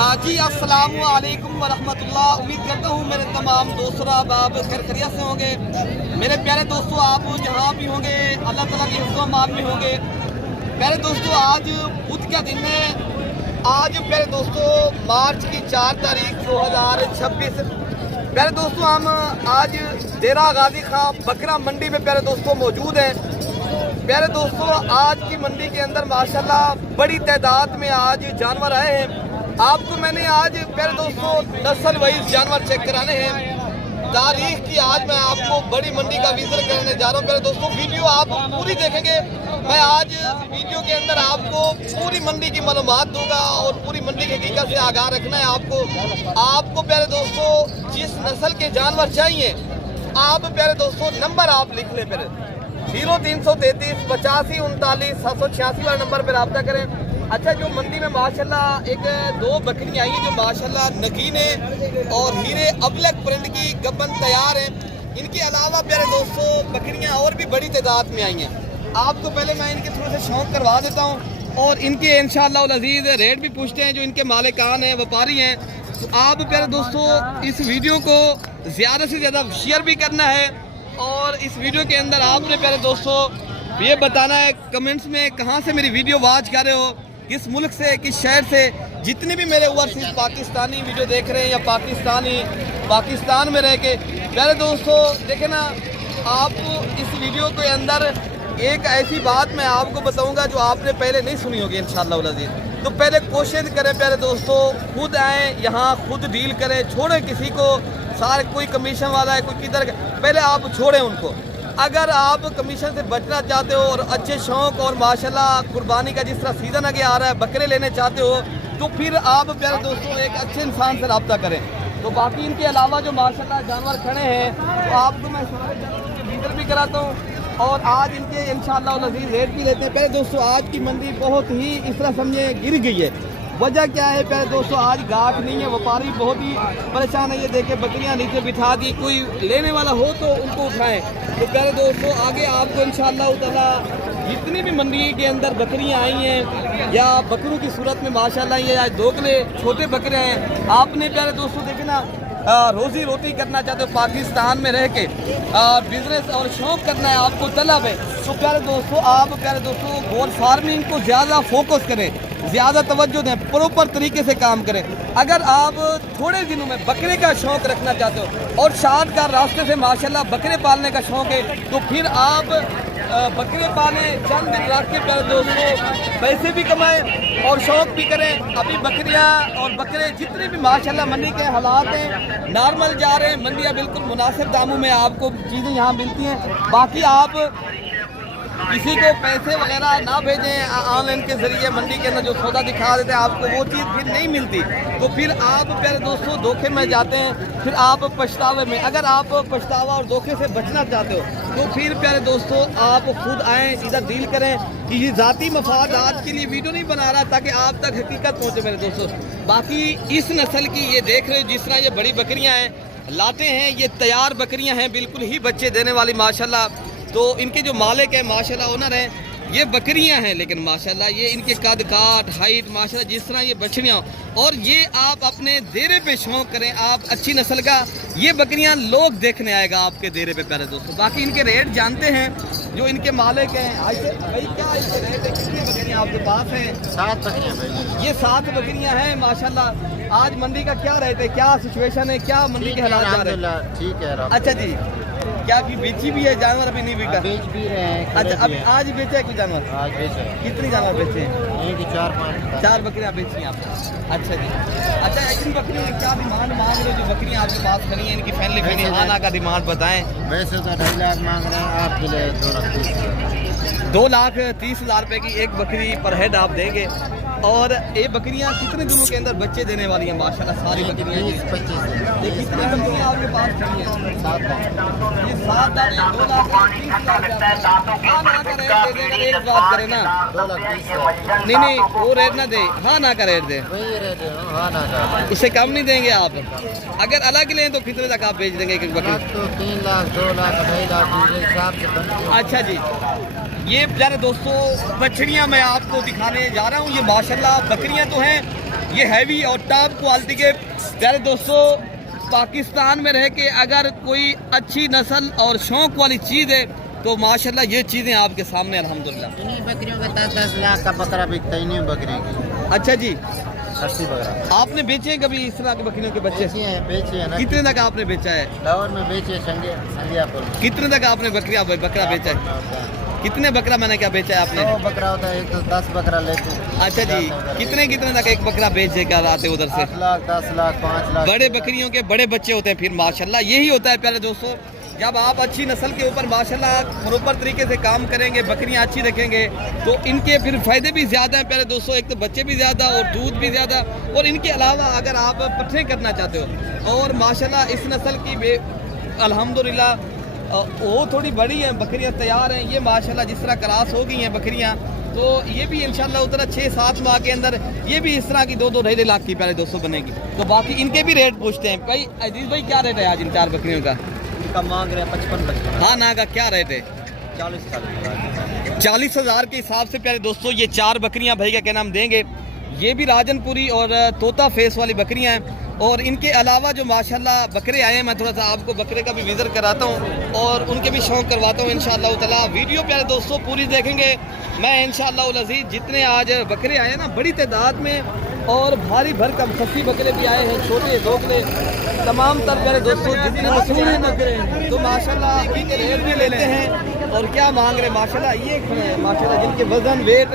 जी अस्सलाम वालेकुम वरहमतुल्लाह। उम्मीद करता हूँ मेरे तमाम दोस्तों आप खैरियत से होंगे। मेरे प्यारे दोस्तों, आप जहाँ भी होंगे अल्लाह ताला की हिफ्ज़ व अमान में होंगे। प्यारे दोस्तों, आज बुध का दिन है। आज प्यारे दोस्तों मार्च की 4 तारीख 2026। प्यारे दोस्तों, हम आज डेरा गाजी खां बकरा मंडी में प्यारे दोस्तों मौजूद हैं। प्यारे दोस्तों, आज की मंडी के अंदर माशाल्लाह बड़ी तादाद में आज जानवर आए हैं। आपको मैंने आज प्यारे दोस्तों नस्ल वाइज जानवर चेक कराने हैं। तारीख की आज मैं आपको बड़ी मंडी का विजिट करने जा रहा हूँ। प्यारे दोस्तों, वीडियो आप पूरी देखेंगे। मैं आज वीडियो के अंदर आपको पूरी मंडी की मालूमात दूंगा और पूरी मंडी की हकीकत से आगाह रखना है आपको प्यारे दोस्तों जिस नस्ल के जानवर चाहिए, आप प्यारे दोस्तों नंबर आप लिख ले। फिर 0333 85 39 786 वाले नंबर पर रब्ता करें। अच्छा, जो मंडी में माशाल्लाह एक दो बकरियां आई हैं जो माशाल्लाह नगीने और हीरे अबलग प्रिंट की गब्बन तैयार हैं। इनके अलावा प्यारे दोस्तों बकरियां और भी बड़ी तादाद में आई हैं। आपको पहले मैं इनके थोड़ा सा शौक करवा देता हूं और इनके इंशाअल्लाह अज़ीज़ रेट भी पूछते हैं जो इनके मालिकान हैं, व्यापारी हैं। तो आप प्यारे दोस्तों इस वीडियो को ज़्यादा से ज़्यादा शेयर भी करना है और इस वीडियो के अंदर आपने प्यारे दोस्तों ये बताना है कमेंट्स में कहाँ से मेरी वीडियो वॉच कर रहे हो, किस मुल्क से, किस शहर से। जितने भी मेरे ओवरसीज पाकिस्तानी वीडियो देख रहे हैं या पाकिस्तान में रह के प्यारे दोस्तों देखे ना, आप इस वीडियो के अंदर एक ऐसी बात मैं आपको बताऊंगा जो आपने पहले नहीं सुनी होगी इंशाअल्लाह अज़ीज़। तो पहले कोशिश करें प्यारे दोस्तों, खुद आएँ यहाँ, खुद डील करें, छोड़ें किसी को। सारे कोई कमीशन वाला है, कोई किधर, पहले आप छोड़ें उनको। अगर आप कमीशन से बचना चाहते हो और अच्छे शौक और माशाल्लाह कुर्बानी का जिस तरह सीज़न आगे आ रहा है बकरे लेने चाहते हो, तो फिर आप प्यारे दोस्तों एक अच्छे इंसान से रब्ता करें। तो बाकी इनके अलावा जो माशाल्लाह जानवर खड़े हैं तो आपको मैं सारे जानवरों के विजिट भी कराता हूँ और आज इनके इंशाअल्लाह अज़ीज़ रेट भी लेते हैं। प्यारे दोस्तों, आज की मंडी बहुत ही इस तरह समझे गिर गई है। वजह क्या है प्यारे दोस्तों, आज गाहक नहीं है, व्यापारी बहुत ही परेशान है। ये देखे बकरियां नीचे बिठा दी, कोई लेने वाला हो तो उनको उठाएं। तो प्यारे दोस्तों आगे आपको इंशाअल्लाह ताला जितनी भी मंडी के अंदर बकरियां आई हैं या बकरों की सूरत में माशाल्लाह ये आज दोगले छोटे बकरे हैं। आपने प्यारे दोस्तों देखे ना, रोजी रोटी करना चाहते हो पाकिस्तान में रह के, बिजनेस और शौक करना है, आपको तलब है, तो प्यारे दोस्तों आप प्यारे दोस्तों गोट फार्मिंग को ज़्यादा फोकस करें, ज़्यादा तवज्जो दें, प्रॉपर तरीके से काम करें। अगर आप थोड़े दिनों में बकरे का शौक रखना चाहते हो और शाद का रास्ते से माशाल्लाह बकरे पालने का शौक है, तो फिर आप बकरे पालें, चंद दिन रख के प्यारे दोस्तों पैसे भी कमाएं और शौक भी करें। अभी बकरियां और बकरे जितने भी माशाल्लाह मंडी के हालात हैं नॉर्मल जा रहे हैं। मंडियां बिल्कुल मुनासिब दामों में आपको चीज़ें यहाँ मिलती हैं। बाकी आप किसी को पैसे वगैरह ना भेजें ऑनलाइन के ज़रिए। मंडी के अंदर जो सौदा दिखा देते हैं आपको वो चीज़ फिर नहीं मिलती, तो फिर आप प्यारे दोस्तों धोखे में जाते हैं, फिर आप पछतावे में। अगर आप पछतावा और धोखे से बचना चाहते हो तो फिर प्यारे दोस्तों आप खुद आएँ, इधर डील करें। कि ये ज़ाती मफादात के लिए वीडियो नहीं बना रहा ताकि आप तक हकीकत पहुँचे मेरे दोस्तों। बाकी इस नस्ल की ये देख रहे हो जिस तरह ये बड़ी बकरियाँ हैं लाते हैं, ये तैयार बकरियाँ हैं, बिल्कुल ही बच्चे देने वाली माशाल्लाह। तो इनके जो मालिक है माशाल्लाह ओनर हैं, ये बकरियां हैं लेकिन माशाल्लाह ये इनके कद काट हाइट माशाल्लाह जिस तरह ये बछड़ियाँ, और ये आप अपने देरे पे शौक करें, आप अच्छी नस्ल का ये बकरियां लोग देखने आएगा आपके देरे पे प्यारे दोस्तों। बाकी इनके रेट जानते हैं जो इनके मालिक हैं। भाई क्या इनके रेट है, कितनी बकरियाँ आपके पास हैं? 7 बकरियाँ भाई। ये 7 बकरियाँ हैं माशाल्लाह। आज मंडी का क्या रेट है, क्या सिचुएशन है, क्या मंडी के हालात जा रहे हैं? ठीक है। अच्छा जी, क्या अभी बेची भी है जानवर, अभी नहीं बिका? बेच भी रहे हैं। अच्छा, अभी आज बेचे है कोई जानवर? आज बेचे। कितनी जानवर बेचे हैं? 4 बकरियां बेची हैं आपने? अच्छा जी। अच्छा, इन बकरियों की क्या डिमांड मांग रहे हो जो बकरियां आपके पास खड़ी हैं, इनकी फैमिली फैमिली आना का डिमांड बताएं। वैसे तो 2.5 लाख मांग रहे हैं, आपके लिए 2,30,000 रुपए की एक बकरी पर हेड आप देंगे। और ये बकरियां कितने दिनों के अंदर बच्चे देने वाली हैं माशाल्लाह सारी बकरियां? 20-25। ये कितनी बकरियां आपके पास खड़ी हैं? 7 लाख। ये 7 लाख 2,30,000 हाँ ना का रेट दे देगा, एक बात करे ना 2,30,000। नहीं वो रेट ना दे, हाँ ना का रेट दे, वही रेट है। हाँ ना का, इससे कम नहीं देंगे आप? अगर अलग लें तो कितने तक आप बेच देंगे एक बकरी? तो 3 लाख 2 लाख 2.5 लाख हिसाब से। अच्छा जी, ये प्यारे दोस्तों बछड़ियाँ मैं आपको दिखाने जा रहा हूँ। ये माशाल्लाह बकरियाँ तो हैं ये हैवी और टॉप क्वालिटी के प्यारे दोस्तों, पाकिस्तान में रह के अगर कोई अच्छी नस्ल और शौक वाली चीज़ है तो माशाल्लाह ये चीज़ें आपके सामने अल्हम्दुलिल्लाह। इन्हीं बकरियों का 10-10 लाख का बकरा बिकता है, इन्हीं बकरियों की। अच्छा जी, 80 बकरा आपने बेचे हैं कभी इस तरह की बकरियों के बच्चे? बेचे हैं ना। कितने तक आपने बेचा है? लाहौर में बेचे, संगियापुर में। कितने तक आपने बकरा बेचा है? कितने बकरा मैंने क्या बेचा है आपने? 100 बकरा होता है, एक तो 10 बकरा लेते हैं। अच्छा जी, कितने तक एक बकरा बेच कर आते उधर से? 8 लाख, 10 लाख, 5 लाख। बड़े बकरियों के बड़े बच्चे होते हैं फिर माशाल्लाह। यही होता है प्यारे दोस्तों, जब आप अच्छी नस्ल के ऊपर माशाल्लाह प्रॉपर तरीके से काम करेंगे, बकरियां अच्छी रखेंगे तो इनके फिर फ़ायदे भी ज़्यादा हैं प्यारे दोस्तों। एक तो बच्चे भी ज़्यादा और दूध भी ज़्यादा, और इनके अलावा अगर आप पट्ठे करना चाहते हो और माशाल्लाह इस नस्ल की अल्हम्दुलिल्लाह वो थोड़ी बड़ी हैं, बकरियां तैयार हैं, ये माशाल्लाह जिस तरह क्रॉस हो गई हैं बकरियां, तो ये भी इंशाल्लाह उतना 6-7 माह के अंदर ये भी इस तरह की 2-2 ढाई लाख की प्यारे दोस्तों बनेगी। तो बाकी इनके भी रेट पूछते हैं। भाई अजीज भाई, क्या रेट है आज इन 4 बकरियों का? इनका मांग रहे हैं 55। हाँ ना का क्या रेट है? 40,000 के हिसाब से प्यारे दोस्तों ये 4 बकरियां भाई का क्या नाम देंगे। ये भी राजनपुरी और तोता फेस वाली बकरियां हैं, और इनके अलावा जो माशाल्लाह बकरे आए हैं, मैं थोड़ा सा आपको बकरे का भी विज़िट कराता हूँ और उनके भी शौक़ करवाता हूँ इंशाअल्लाह ताला। वीडियो प्यारे दोस्तों पूरी देखेंगे। मैं इंशाअल्लाह अज़ीज़ जितने आज बकरे आए हैं ना बड़ी तादाद में और भारी भरकम खस्सी बकरे भी आए हैं, छोटे दोगले तमाम तर प्यारे दोस्तों जितने मशहूर हैं बकरे, तो माशाल्लाह इनके रेट भी लेते हैं और क्या मांग रहे हैं माशाल्लाह। ये माशाल्लाह जिनके वज़न वेट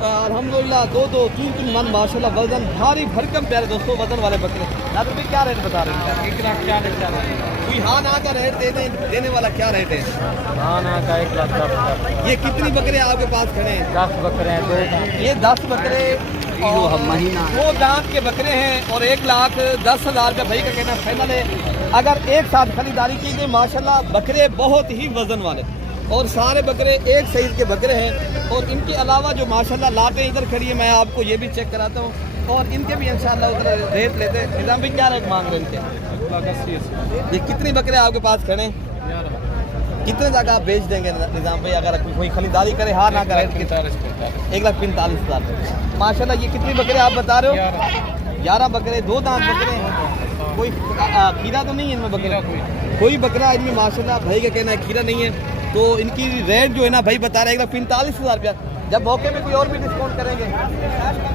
अल्हम्दुलिल्लाह 2-2, 3-3 मन माशाल्लाह वज़न भारी भरकम प्यारे दोस्तों वज़न वाले बकरे। नाज़र भाई क्या रेट बता रहे हैं? 1,40,000। कोई हाँ ना का रेट देने वाला क्या रेट है? हाँ ना का 1,10,000। ये कितनी बकरे आपके पास खड़े हैं? 10 बकरे हैं, 2 ये 10 बकरे और महीना 2 दांत के बकरे हैं और 1,10,000 का भाई का कहना फाइनल है। अगर एक साथ खरीदारी की गई माशाल्लाह बकरे बहुत ही वज़न वाले और सारे बकरे एक साइज़ के बकरे हैं, और इनके अलावा जो माशाल्लाह लाटें इधर खड़ी है, मैं आपको ये भी चेक कराता हूँ और इनके भी इंशाल्लाह उधर रेट लेते हैं। निज़ाम भाई क्या रेट मांग रहे हैं इनके? ये कितनी बकरे आपके पास खड़े हैं? कितने तक आप बेच देंगे निज़ाम भाई अगर कोई खरीदारी करे? हाँ ना का रेट कितना? 1,45,000 माशाल्लाह। ये कितनी बकरे आप बता रहे हो? 11 बकरे, 2 दांत बकरे हैं। कोई खीरा तो नहीं है इनमें बकरा? कोई बकरा इनमें माशाल्लाह भाई का कहना है खीरा नहीं है। तो इनकी रेट जो है ना भाई बता रहे हैं 1,45,000 रुपया। जब मौके पे कोई और भी डिस्काउंट करेंगे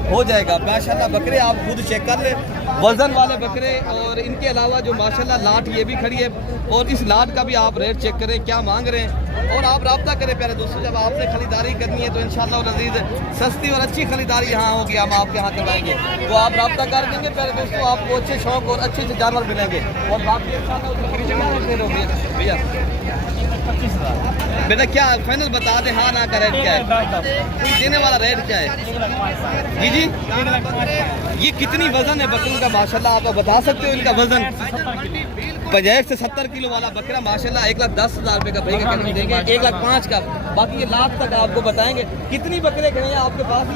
हो जाएगा माशाल्लाह। बकरे आप खुद चेक कर ले, वज़न वाले बकरे, और इनके अलावा जो माशाल्लाह लाट ये भी खड़ी है और इस लाट का भी आप रेट चेक करें क्या मांग रहे हैं और आप रब्ता करें प्यारे दोस्तों। जब आपने खरीदारी करनी है तो इंशाअल्लाह अज़ीज़ सस्ती और अच्छी खरीदारी यहाँ होगी, हम आपके यहाँ करवाएंगे। तो आप रब्ता कर देंगे प्यारे दोस्तों, आपको अच्छे शौक और अच्छे अच्छे जानवर मिलेंगे। और बाकी भैया 25,000 बेटा क्या फाइनल बता दें? हाँ ना का रेट क्या है? देने वाला रेट क्या है? जी जी, ये कितनी वजन है बकरों का माशाल्लाह आप बता सकते हो? इनका वजन 65 से 70 किलो वाला बकरा माशाल्लाह 1,10,000 रुपये का भाई का कहना देंगे, 1,05,000 का, बाकी ये लाख तक आपको बताएंगे। कितनी बकरे खड़े हैं आपके पास?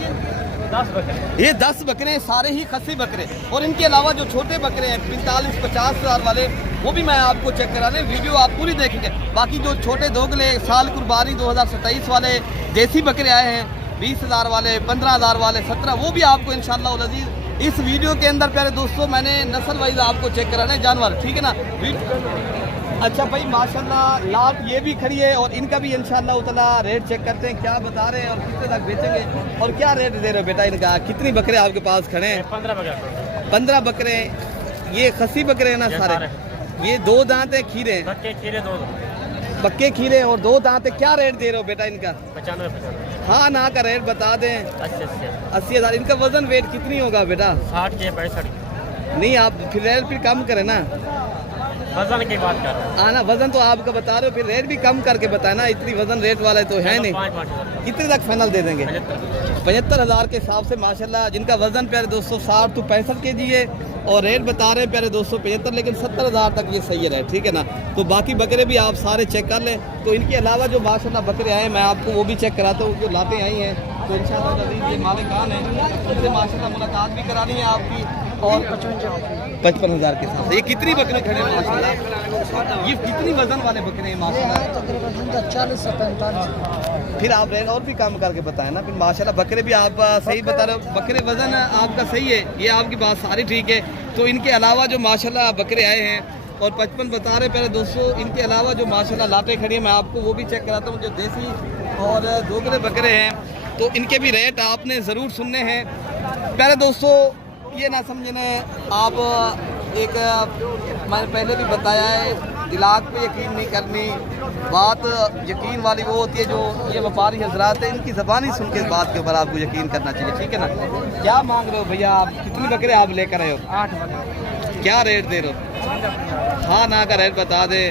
ये 10 बकरे हैं, सारे ही खस्सी बकरे, और इनके अलावा जो छोटे बकरे हैं 45-50 हज़ार वाले वो भी मैं आपको चेक करा रहे, वीडियो आप पूरी देखेंगे। बाकी जो छोटे दोगले साल कुर्बानी 2027 वाले देसी बकरे आए हैं 20,000 वाले, 15,000 वाले, 17, वो भी आपको इंशाअल्लाह अज़ीज़ इस वीडियो के अंदर प्यारे दोस्तों मैंने नस्ल वाइज आपको चेक कराने जानवर, ठीक है ना। अच्छा भाई माशाल्लाह लाट ये भी खड़ी है और इनका भी इंशाअल्लाह ताला रेट चेक करते हैं क्या बता रहे हैं और कितने तक बेचेंगे और क्या रेट दे रहे हो बेटा इनका? कितनी बकरे आपके पास खड़े हैं? 15 बकरे। ये खस्सी बकरे हैं ना सारे? ये 2 दांत है, खीरे हैं? पक्के खीरे और 2 दांत है। क्या रेट दे रहे हो बेटा इनका? 95। हाँ ना का रेट बता दें? 80,000। इनका वजन वेट कितनी होगा बेटा? 60 के 65। नहीं आप फिर कम करें ना, वजन की बात कर रहा हूँ। ना वजन तो आपका बता रहे हो, फिर रेट भी कम करके बताना, इतनी वजन रेट वाला तो है नहीं। 5 कितने तक फाइनल दे देंगे? 75,000 के हिसाब से माशाल्लाह। जिनका वजन प्यारे दोस्तों 60 to 65 kg है और रेट बता रहे हैं प्यारे दोस्तों 75, लेकिन 70,000 तक ये सही है, ठीक है ना। तो बाकी बकरे भी आप सारे चेक कर लें। तो इनके अलावा जो माशाल्लाह बकरे आए मैं आपको वो भी चेक कराता हूँ, जो लाते आई हैं। तो इंशाअल्लाह ये मालिकान है, उनसे माशाल्लाह मुलाकात भी करानी है आपकी और 55,000 के साथ। ये कितनी बकरे खड़े हैं माशाल्लाह? ये कितनी वजन वाले बकरे हैं माशाल्लाह? 40 से 45। फिर आप रेट और भी कम करके बताएं ना। फिर माशाल्लाह बकरे भी आप सही बता रहे हो, बकरे वजन आपका सही है, ये आपकी बात सारी ठीक है। तो इनके अलावा जो माशाल्लाह बकरे आए हैं और 55 बता रहे पहले दोस्तों, इनके अलावा जो माशाल्लाह लाटें खड़ी हैं मैं आपको वो भी चेक कराता हूँ, जो देसी और दोगले बकरे हैं तो इनके भी रेट आपने ज़रूर सुनने हैं। पहले दोस्तों ये ना समझना आप एक मैंने पहले भी बताया है, दिलाग पे यकीन नहीं करनी, बात यकीन वाली वो होती है जो ये व्यापारी हजरात है, इनकी ज़बानी सुन के बात के ऊपर आपको यकीन करना चाहिए, ठीक है ना। क्या मांग रहे हो भैया आप? कितनी बकरे आप लेकर आए हो? 8 बकरे। क्या रेट दे रहे हो? हाँ ना का रेट बता दे,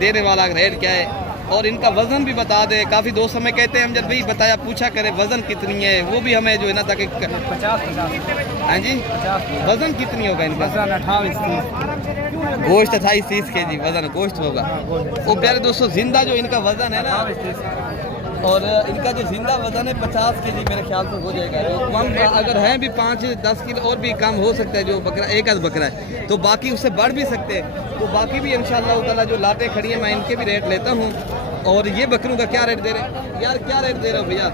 देने वाला का रेट क्या है और इनका वज़न भी बता दे। काफ़ी दोस्त हमें कहते हैं हम जब भी बताया पूछा करें वज़न कितनी है, वो भी हमें जो है ना ताकि 50। हाँ जी, वज़न कितनी होगा इनका? 28-30। गोश्त 28-30 kg वज़न गोश्त होगा। वो प्यारे दोस्तों जिंदा जो इनका वज़न है ना, और इनका जो जिंदा वज़न है 50 kg मेरे ख्याल से हो जाएगा। जो कम अगर हैं भी 5-10 किलो और भी कम हो सकता है, जो बकरा एक आध बकरा है तो बाकी उससे बढ़ भी सकते हैं। तो बाकी भी इंशाअल्लाह ताला जो लाटें खड़ी हैं मैं इनके भी रेट लेता हूँ। और ये बकरों का क्या रेट दे रहे हैं यार? क्या रेट दे रहे हो भैया?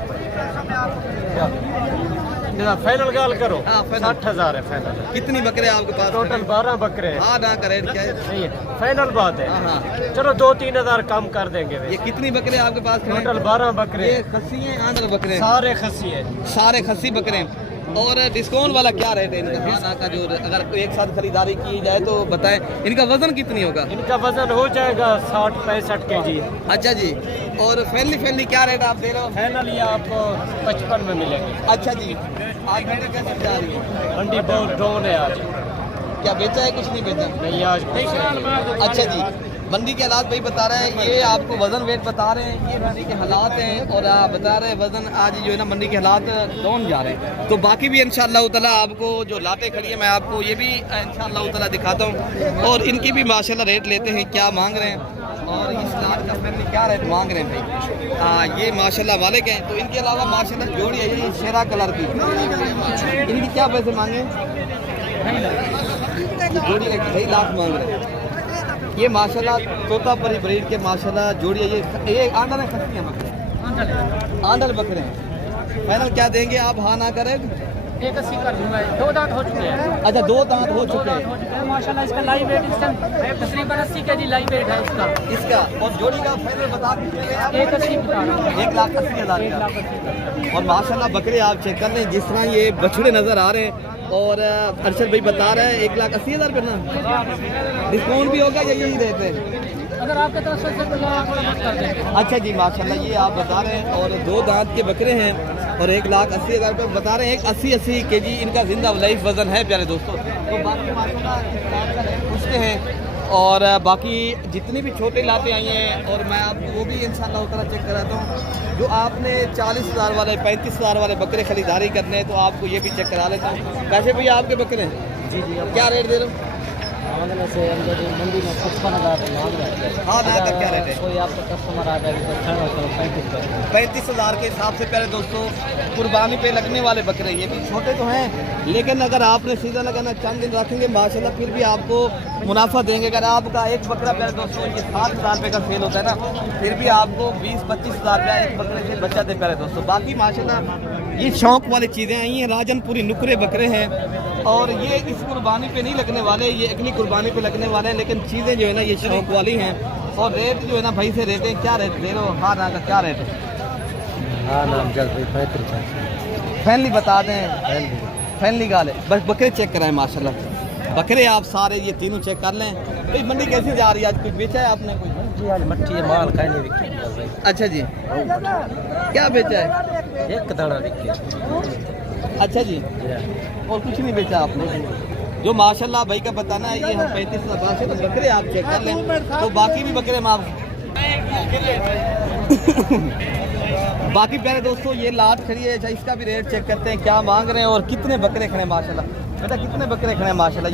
फाइनल गाल करो। हाँ, फाइनल। 60,000 है फाइनल। कितनी बकरे आपके पास? टोटल 12 बकरे हैं। हाँ ना का रेट क्या है? नहीं है, फाइनल बात है। हाँ हाँ। चलो 2-3 हज़ार कम कर देंगे। ये कितनी बकरे आपके पास खड़े हैं? टोटल 12 बकरे। ये खस्सी हैं आंध्र बकरे हैं? सारे खस्सी है। सारे खस्सी बकरे हैं। और डिस्काउंट वाला क्या रेट है इनका? खाना का जो अगर एक साथ खरीदारी की जाए तो बताएं, इनका वजन कितनी होगा? इनका वजन हो जाएगा 60-65 kg। अच्छा जी। और फैनली क्या रेट आप दे रहे हो? फाइनल ये आपको 55 में मिलेंगे। अच्छा जी। आज मंडी कैसे जा रही है? मंडी बहुत डाउन है आज। क्या बेचा है? कुछ नहीं बेचा? नहीं आज कुछ नहीं। अच्छा जी। मंडी के हालात भाई बता रहे हैं, ये आपको वजन वेट बता रहे हैं, ये मंडी के हालात हैं और आप बता रहे हैं वजन आज जो है ना मंडी के हालात डाउन जा रहे हैं। तो बाकी भी इंशाअल्लाह ताला आपको जो लाटें खड़ी है मैं आपको ये भी इंशाअल्लाह ताला दिखाता हूँ और इनकी भी माशाल्लाह रेट लेते हैं क्या मांग रहे हैं और इस लाट का मैंने क्या रेट मांग रहे हैं भाई। ये माशाल्लाह मालिक हैं। तो इनके अलावा माशाल्लाह जोड़ी है ये शेरा कलर की, इनकी क्या पैसे मांगे? जोड़ी 2.5 लाख मांग रहे हैं। ये माशाल्लाह तोतापरी ब्रीड के माशाल्लाह जोड़ी है। ये आंडर है खस्सी है बकरे? आंडर बकरे हैं। फाइनल क्या देंगे आप? हाँ ना करें? 81 कर दूंगा। 2 दांत हो चुके हैं। अच्छा 2 दांत हो चुके हैं। माशाल्लाह इसका लाइव वेट तकरीबन 80 kg लाइव वेट है इसका। और जोड़ी का फाइनल बता दीजिए आप? 1,80,000 1,80,000 और माशाल्लाह बकरे आप चेक कर लें जिस तरह ये बछड़े नज़र आ रहे हैं। और अरशद भाई बता रहे हैं 1,80,000 करना, डिस्काउंट भी होगा या यही रेट है? अगर आपके तरफ से कर देंगे। अच्छा जी माशाल्लाह ये आप बता रहे हैं और 2 दांत के बकरे हैं और 1,80,000 रुपये बता रहे हैं। 80 kg इनका जिंदा लाइफ वजन है प्यारे दोस्तों। तो बाकी माशाल्लाह पूछते हैं और बाकी जितनी भी छोटे लाते आई हैं और मैं आपको वो भी इंशाअल्लाह उतना चेक कराता हूँ। जो आपने 40,000 वाले 35,000 वाले बकरे खरीदारी करने हैं तो आपको ये भी चेक करा लेता हूँ। वैसे भैया आपके बकरे हैं? जी जी। क्या रेट दे रहे हो? मांगने से मंडी में 55,000 मांग रहे हैं। हाँ ना का क्या रेट है? कोई आपका कस्टमर आ जाएगा तो 35,000 के हिसाब से प्यारे दोस्तों कुर्बानी पे लगने वाले बकरे ये भी छोटे तो हैं, लेकिन अगर आपने सीधा लगाना चंद दिन रखेंगे माशाल्लाह फिर भी आपको मुनाफा देंगे। अगर आपका एक बकरा प्यारे दोस्तों ये 7,000 रुपये का सेल होता है ना, फिर भी आपको 20-25,000 रुपया एक बकरे से बचा दे प्यारे दोस्तों। बाकी माशाल्लाह ये शौक वाली चीज़ें आई हैं। राजनपुरी नुकरे बकरे हैं और ये इस कुर्बानी पे नहीं लगने वाले, ये अगली कुर्बानी पे लगने वाले हैं, लेकिन चीज़ें जो है ना ये शौक वाली हैं। और रेट जो है ना भाई से रेट है, क्या रेट दे रहे हो? हाँ ना का क्या रेट है? हाँ नाम जल्दी 35 फैनली बता दें। फैनली गाल है। बस बकरे चेक कराएं माशाल्लाह। बकरे आप सारे ये तीनों चेक कर लें। भाई मंडी कैसी जा रही है? आज कुछ बेचा है आपने? कोई आज मट्टी है, माल का नहीं बिके। अच्छा जी। क्या बेचा है? एक दाना बिके। अच्छा जी। और कुछ नहीं बेचा आपने? जो माशाल्लाह भाई का बताना है ये हम 35,000 से तो बकरे आप चेक कर लें। तो बाकी भी बकरे माफ बाकी प्यारे दोस्तों ये लाट खड़ी है। इसका भी रेट चेक करते हैं क्या मांग रहे हैं और कितने बकरे खड़े हैं माशाल्लाह। बेटा कितने बकरे खड़े हैं माशाल्लाह?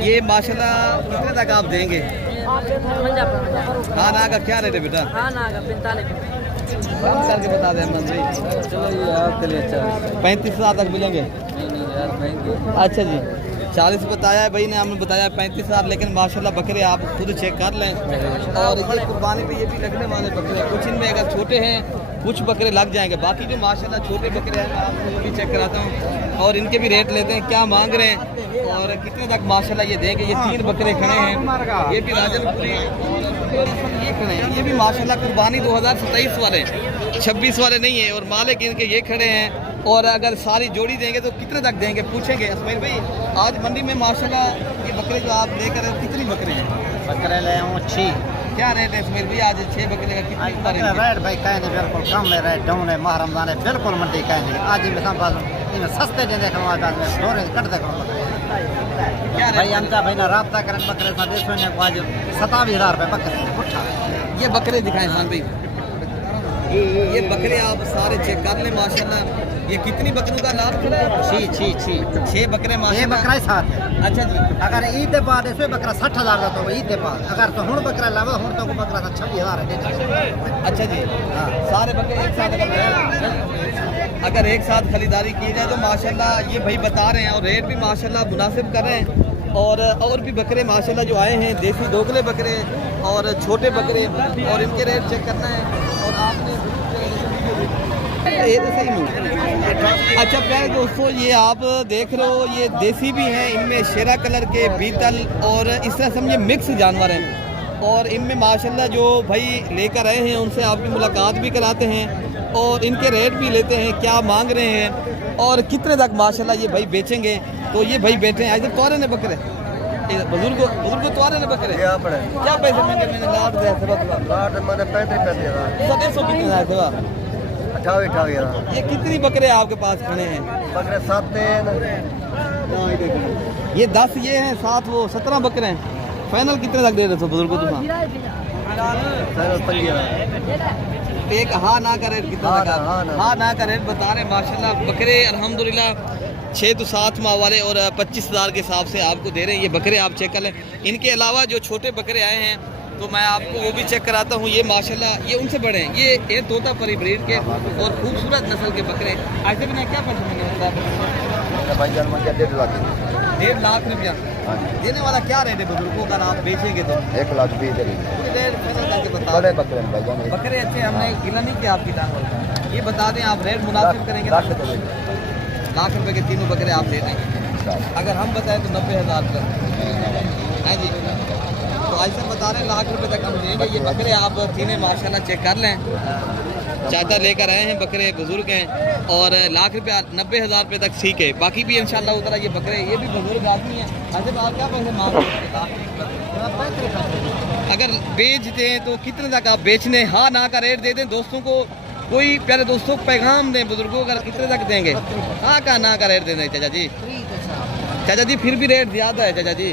ये माशाल्लाह कितने तक आप देंगे? हाँ ना का क्या रेट है बेटा? हाँ ना 45 कम करके बता दें अहमद भाई। चलो ये आपके लिए अच्छा 35,000 तक मिलेंगे। नहीं यार महंगे। अच्छा जी। 40 बताया है भाई ने, हमने बताया 35,000, लेकिन माशाल्लाह बकरे आप खुद चेक कर लें। और ये कुर्बानी पे ये भी लगने वाले बकरे हैं, कुछ इनमें अगर छोटे हैं कुछ बकरे लग जाएंगे, बाकी जो माशाल्लाह छोटे बकरे हैं मैं आपको वो भी चेक कराता हूँ और इनके भी रेट लेते हैं, क्या मांग रहे हैं और कितने तक माशाल्लाह ये देंगे। ये 3 बकरे खड़े हैं, ये भी राजनपुरी ये खड़े हैं, ये भी माशाल्लाह कुर्बानी 2027 वाले हैं, 26 वाले नहीं है। और मालिक इनके ये खड़े हैं और अगर सारी जोड़ी देंगे तो कितने तक देंगे पूछेंगे। इसमाइल भाई आज मंडी में माशाल्लाह ये बकरे जो आप लेकर आए कितनी बकरे हैं? बकरे ले आऊँ 6। क्या रेट है इसमाइल भाई आज 6 बकरे का कितनी उम्र है? रेट भाई कहें बिल्कुल कम है, रेट डाउन है, माह रमजान है, बिल्कुल मंडी कहें आज में सस्ते दे देखो आज में स्टोर कट देखो क्या भाई रेट हमका भाई ना रब्ता करें बकरे सा देखो ने आज 27,000 रुपये बकरे। ये बकरे दिखाएं खान भाई, ये बकरे आप सारे चेक कर लें माशाल्लाह। ये कितनी बकरों का लाभ खड़ा है? 6 बकरे ये माशाल्लाह। बकरा ही साथ है। अच्छा जी, अगर ईद के बाद इसमें बकरा 60,000 का तो ईद के बाद अगर तो हूँ बकरा लावा हूँ तो बकरा 26,000 है। अच्छा जी, हाँ। सारे बकरे एक साथ अगर एक साथ खरीदारी की जाए तो माशाल्लाह ये भाई बता रहे हैं और रेट भी माशाल्लाह मुनासिब कर रहे हैं। और भी बकरे माशाल्लाह जो आए हैं, देसी दोगले बकरे और छोटे बकरे, और इनके रेट चेक करना है। और आपने ये तो सही नहीं। अच्छा प्यारे दोस्तों, ये आप देख रहे हो ये देसी भी हैं, इनमें शेरा कलर के बीतल और इस तरह समझे मिक्स जानवर हैं। और इनमें माशाल्लाह जो भाई लेकर आए हैं उनसे आपकी मुलाकात भी कराते हैं और इनके रेट भी लेते हैं, क्या मांग रहे हैं और कितने तक माशाल्लाह ये भाई बेचेंगे। तो ये भाई बैठे हैं, इधर तोरे ने बकरे बुजुर्ग तोरे ने बकरे क्या पैसे मांगे? मैंने लाट दे मैंने 35 कितने आए थे? 28 ये कितनी बकरे आपके पास खड़े हैं? बकरे 7 ये 10 ये हैं, 7 वो 17 बकरे हैं। फाइनल कितने तक दे रहे थे बुजुर्गों तुम? एक हाँ ना का रेट कितना लगा? हाँ ना का रेट बता रहे माशाल्लाह। बकरे अल्हम्दुलिल्लाह 6 तो 7 माह वाले और 25,000 के हिसाब से आपको दे रहे हैं। ये बकरे आप चेक कर लें। इनके अलावा जो छोटे बकरे आए हैं तो मैं आपको वो भी चेक कराता हूँ। ये माशाल्लाह ये उनसे बड़े हैं, ये तोता परी ब्रीड के और खूबसूरत नस्ल के बकरे। आज तक क्या पैसे मैंने भाई जान मैं 1.5 लाख 1.5 लाख रुपया देने वाला क्या रेट है बुजुर्गों का? आप बेचेंगे तो 1,20,000 रेट फाइनल करके बता बड़े दें। बकरे हैं भाई जान बकरे अच्छे, हमने गिला नहीं किया आपकी जानवर का। ये बता दें आप रेट मुनासिब करेंगे ना? लाख रुपए के तीनों बकरे आप ले लें। अगर हम बताएं तो 90,000 तक है जी। तो ऐसा बता रहे हैं लाख रुपए तक हम देंगे। ये बकरे आप तीनों माशाल्लाह चेक कर लें। चाचा लेकर आए हैं बकरे, बुजुर्ग हैं और लाख रुपया 90,000 रुपये तक ठीक है। बाकी भी इंशाल्लाह उधर ये बकरे, ये भी बुजुर्ग आदमी हैं। ऐसे आप क्या पैसे मांग रहे हैं? अगर बेच दें तो कितने तक आप बेचने? हाँ ना का रेट दे दें दोस्तों को। कोई प्यारे दोस्तों को पैगाम दें बुजुर्गों का, कितने तक देंगे? हाँ का ना का रेट दे दें चाचा जी। चाचा जी फिर भी रेट ज़्यादा है चाचा जी,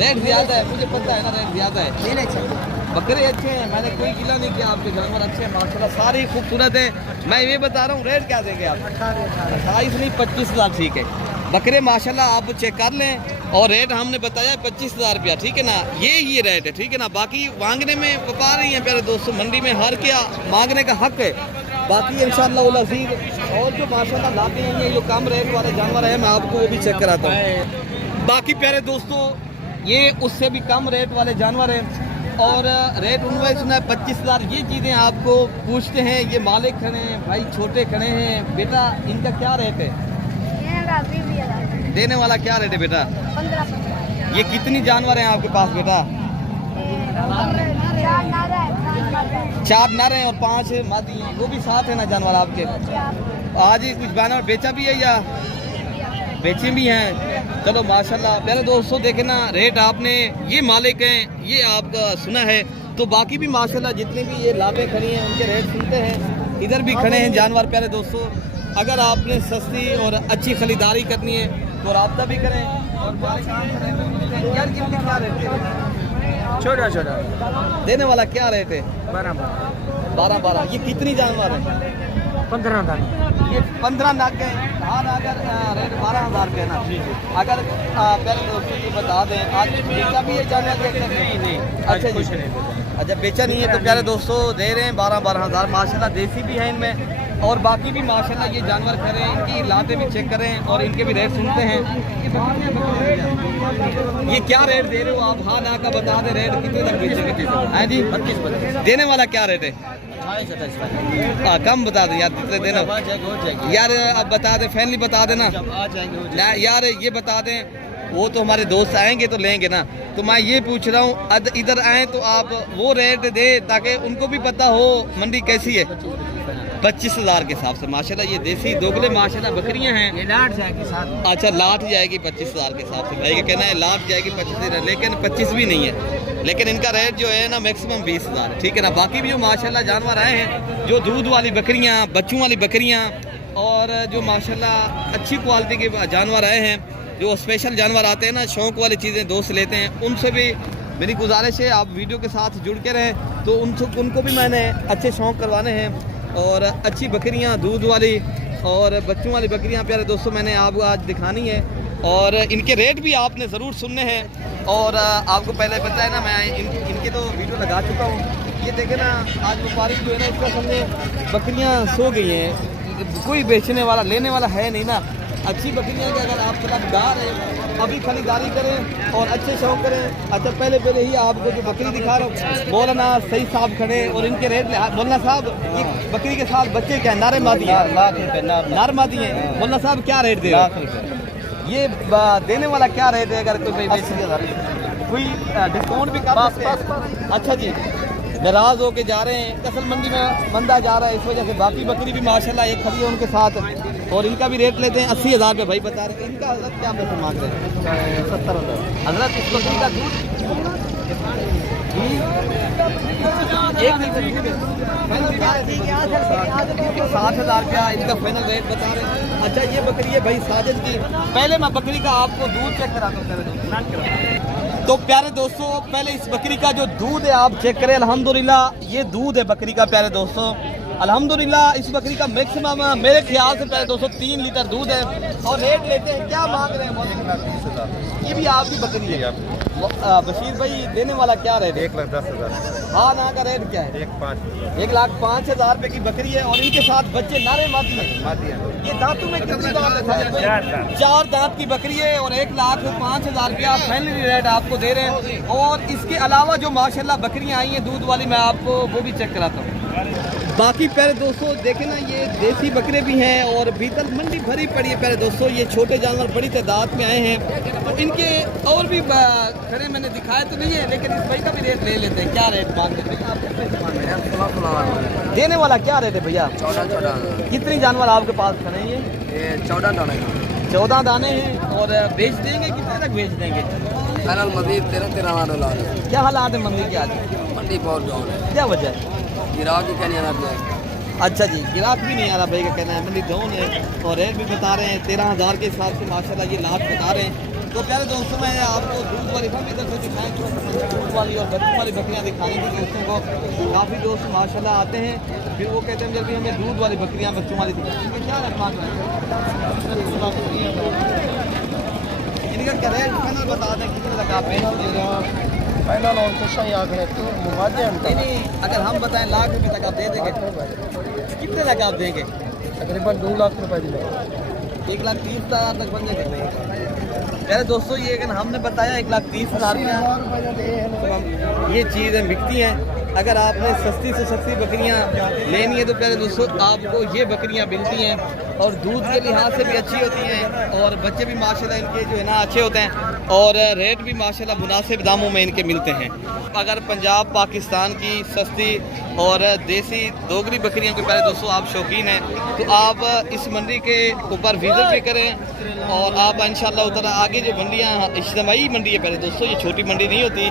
रेट ज़्यादा है, मुझे पता है ना रेट ज़्यादा है। बकरे अच्छे हैं, मैंने कोई गिला नहीं किया, आपके जानवर अच्छे हैं माशाल्लाह, सारी खूबसूरत हैं। मैं ये बता रहा हूँ रेट क्या देंगे आप? 28 नहीं 25,000 ठीक है। बकरे माशाल्लाह आप चेक कर लें और रेट हमने बताया 25,000 रुपया, ठीक है ना? ये रेट है, ठीक है ना? बाकी मांगने में बता रही हैं प्यारे दोस्तों, मंडी में हर क्या मांगने का हक है। बाकी इंशाअल्लाह उल अज़ीज़ और जो माशाल्लाह लाते हैं ये जो कम रेट वाले जानवर हैं मैं आपको वो भी चेक कराता हूँ। बाकी प्यारे दोस्तों ये उससे भी कम रेट वाले जानवर हैं और रेट उनमें सुना है 25,000। ये चीज़ें आपको पूछते हैं, ये मालिक खड़े हैं भाई, छोटे खड़े हैं। बेटा इनका क्या रेट है? देने वाला क्या रेट है बेटा? 15। ये कितनी जानवर हैं आपके पास बेटा? 4 नर हैं और 5 मादी हैं। वो भी साथ है ना जानवर आपके? आज ही कुछ जानवर बेचा भी है या बेचे भी हैं? चलो माशाल्लाह। पहले दोस्तों देखे ना रेट आपने, ये मालिक हैं ये आपका सुना है। तो बाकी भी माशाल्लाह जितने भी ये लाभें खड़ी हैं उनके रेट सुनते हैं। इधर भी खड़े हैं जानवर प्यारे दोस्तों। अगर आपने सस्ती और अच्छी खरीदारी करनी है तो रब्ता भी करें। और यार इनके क्या रेट है? छोटा देने वाला क्या रेट है? 12। ये कितनी जानवर है? 15 ये 15 लाख के और अगर रेट 12,000 रुपये ना। अगर पहले दोस्तों ये बता दें आज बेचा भी है जानवर? नहीं। अच्छा जी, अच्छा बेचा नहीं है तो प्यारे दोस्तों दे रहे हैं 12,000 माशाल्लाह। देसी भी है इनमें और बाकी भी माशाल्लाह ये जानवर खड़े हैं, इनकी लाते भी चेक करें और इनके भी रेट सुनते हैं। ये क्या रेट दे रहे हो आप? हाँ ना का बता दे, रेट कितने तक बेचेंगे? हाँ जी 25 देने वाला क्या रेट है? हाँ कम बता दे यार, कितने देना यार, अब बता दे, फैनली बता देना ना यार, ये बता दें। वो तो हमारे दोस्त आएंगे तो लेंगे ना, तो मैं ये पूछ रहा हूँ इधर आए तो आप वो रेट दे ताकि उनको भी पता हो मंडी कैसी है। 25,000 के हिसाब से माशाल्लाह ये देसी दोगले माशाल्लाह बकरियां हैं। ये लाट जाएगी साथ। अच्छा लाट जाएगी 25,000 के हिसाब से, भाई का कहना है लाट जाएगी 25,000, लेकिन 25 भी नहीं है, लेकिन इनका रेट जो है ना मैक्सिमम 20,000 है, ठीक है ना। बाकी भी जो माशाल्लाह जानवर आए हैं, जो दूध वाली बकरियाँ, बच्चों वाली बकरियाँ और जो माशाल्लाह अच्छी क्वालिटी के जानवर आए हैं, जो स्पेशल जानवर आते हैं ना, शौक़ वाली चीज़ें दोस्त लेते हैं, उनसे भी मेरी गुजारिश है आप वीडियो के साथ जुड़ के रहें। तो उनको भी मैंने अच्छे शौक़ करवाने हैं और अच्छी बकरियां दूध वाली और बच्चों वाली बकरियां प्यारे दोस्तों मैंने आपको आज दिखानी है, और इनके रेट भी आपने ज़रूर सुनने हैं। और आपको पहले पता है ना, मैं इनके तो वीडियो लगा चुका हूँ। ये देखें ना, आज व्यापारी जो है ना, इसका समझे बकरियाँ सो गई हैं, कोई बेचने वाला लेने वाला है नहीं ना। अच्छी बकरियाँ के अगर आप तलबगार हैं, अभी खरीदारी करें और अच्छे शौक करें। अच्छा पहले ही आपको जो बकरी दिखा रहा हूँ, मौलाना सही साहब खड़े और इनके रेट मौलाना साहब, ये बकरी के साथ बच्चे क्या नारे मादी हैं? लाख रुपए नार मादी हैं। मौलाना साहब क्या रेट दे रहे हैं? ये देने वाला क्या रेट है? अगर कोई कोई डिस्काउंट भी कर? अच्छा जी, नाराज होके जा रहे हैं, कसल मंडी में मंदा जा रहा है, इस वजह से। बाकी बकरी भी माशाल्लाह एक खड़ी है उनके साथ, और इनका भी रेट लेते हैं 80,000 रुपये भाई बता रहे हैं। इनका हजरत क्या पैसे मांग रहे हैं? 70,000 हजरत। इस बकरी का दूध 60,000 रुपया इनका फाइनल रेट बता रहे हैं। अच्छा ये बकरी है भाई साजिद की। पहले मैं बकरी का आपको दूध चेक कराता हूँ। तो प्यारे दोस्तों पहले इस बकरी का जो दूध है आप चेक करें। अल्हम्दुलिल्लाह ये दूध है बकरी का प्यारे दोस्तों, अल्हम्दुलिल्लाह। इस बकरी का मैक्सिमम मेरे ख्याल से प्यारे दोस्तों 3 लीटर दूध है। और रेट लेते हैं, क्या मांग रहे हैं? ये भी आपकी बकरी है बशीर भाई, देने वाला क्या रेट? 1,10,000। हाँ ना का रेट क्या है? 1,05,000 रुपये की बकरी है, और इनके साथ बच्चे नारे माती हैं। ये दांतों में कितने दांत है? 4 दांत की बकरी है, और 1,05,000 रुपया फाइनली रेट आपको दे रहे हैं। और इसके अलावा जो माशाल्लाह बकरियां आई हैं दूध वाली, मैं आपको वो भी चेक कराता हूँ। बाकी प्यारे दोस्तों देखें ना, ये देसी बकरे भी हैं और भीतर मंडी भरी पड़ी है प्यारे दोस्तों। ये छोटे जानवर बड़ी तादाद में आए हैं, तो इनके और भी खड़े मैंने दिखाया तो नहीं है, लेकिन इस भाई का भी रेट ले लेते हैं। क्या रेट मांग लेते हैं? देने वाला क्या रेट है भैया? 14 कितनी जानवर आपके पास खड़े हैं? ये 14 दाने 14 दाने हैं। और बेच देंगे, कितने तक बेच देंगे? फाइनल मजीद 13,000। क्या हालात है मंडी के आज? मंडी बहुत डाउन है। क्या वजह है? गिराव की कहने लग अच्छा जी, गिराक भी नहीं आ रहा भाई का कहना है। मंडी डाउन है और रेट भी बता रहे हैं 13,000 के हिसाब से माशाल्लाह ये लाभ बता रहे हैं। तो प्यारे दोस्तों मैं आपको दूध वाली हम इधर से दिखाएँ, दूध वाली और बच्चों वाली बकरियाँ दिखाने की दोस्तों को काफ़ी दोस्त माशाल्लाह आते हैं, फिर वो कहते हैं जल्दी हमें दूध वाली बकरियाँ बच्चों वाली दिखाएँ। क्या रेट मांग रहे हैं? इनका क्या रेट फाइनल बता दें, कितने तक आप बेच दे रहे हो? फाइनल और कुछ ही आंकड़े तो नहीं, अगर हम बताएं लाख रुपए तक आप दे देंगे, कितने तक आप देंगे? तकरीबन 2 लाख रुपए दिए। 1,30,000 तक बन जाएगा। प्यारे दोस्तों ये अगर हमने बताया 1,30,000 ये चीज़ें बिकती हैं। अगर आपने सस्ती से सस्ती बकरियां लेनी है तो प्यारे दोस्तों आपको ये बकरियां मिलती हैं, और दूध के लिहाज से भी अच्छी होती हैं, और बच्चे भी माशाल्लाह इनके जो है ना अच्छे होते हैं, और रेट भी माशाल्लाह मुनासिब दामों में इनके मिलते हैं। अगर पंजाब पाकिस्तान की सस्ती और देसी दोगली बकरियों के प्यारे दोस्तों आप शौकीन हैं तो आप इस मंडी के ऊपर विजिट भी करें, और आप इंशाल्लाह उधर आगे जो मंडियाँ इज्तिमाई मंडी है प्यारे दोस्तों, ये छोटी मंडी नहीं होती,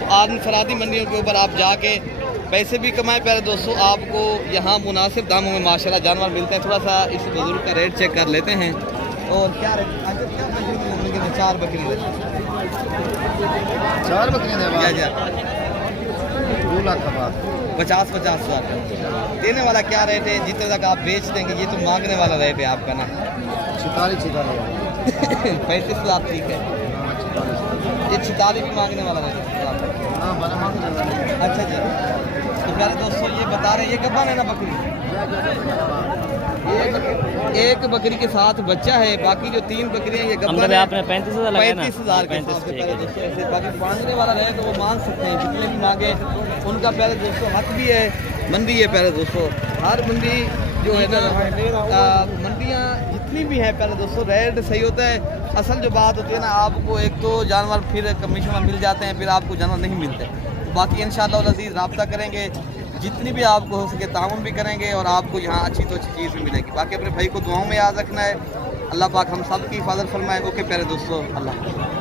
तो आज फरादी मंडियों के ऊपर आप जाके पैसे भी कमाएं प्यारे दोस्तों। आपको यहाँ मुनासिब दामों में माशाल्लाह जानवर मिलते हैं। थोड़ा सा इस बुजुर्ग का रेट चेक कर लेते हैं। और क्या रेट? क्या बकरी? 4 बकरी 4 बकरियां क्या 2 लाख का बात। 50,000 देने वाला क्या रेट है? जितने तक आप बेच देंगे, ये तो मांगने वाला रेट है आपका ना। 46,000 35,000 ठीक है। 45। ये 46 भी मांगने वाला है। हाँ बड़ा मांगने वाला है। अच्छा जी, तो प्यारे दोस्तों ये बता रहे हैं, ये गब्बन है ना बकरी? एक बकरी के साथ बच्चा है, बाकी जो 3 बकरियां ये गब्बन है। आपने 35,000 लगाया ना? 35,000 के हिसाब से प्यारे दोस्तों। ऐसे बाकी मांगने वाला रहे तो वो मांग सकते हैं, जितने भी मांगे उनका प्यारे दोस्तों हक भी है। मंडी है प्यारे दोस्तों, हर मंडी जो है ना, मंडियाँ जितनी भी हैं प्यारे दोस्तों, रेट सही होता है। असल जो बात होती है ना, आपको एक तो जानवर फिर कमीशन में मिल जाते हैं, फिर आपको जानवर नहीं मिलते। तो बाकी इंशाअल्लाह अज़ीज़ रब्ता करेंगे, जितनी भी आपको हो सके ताउन भी करेंगे और आपको यहाँ अच्छी तो अच्छी चीज़ भी मिलेगी। बाकी अपने भाई को दुआओं में याद रखना है। अल्लाह पाक हम सब की हिफाजत फरमाए। ओके प्यारे दोस्तों, अल्लाह।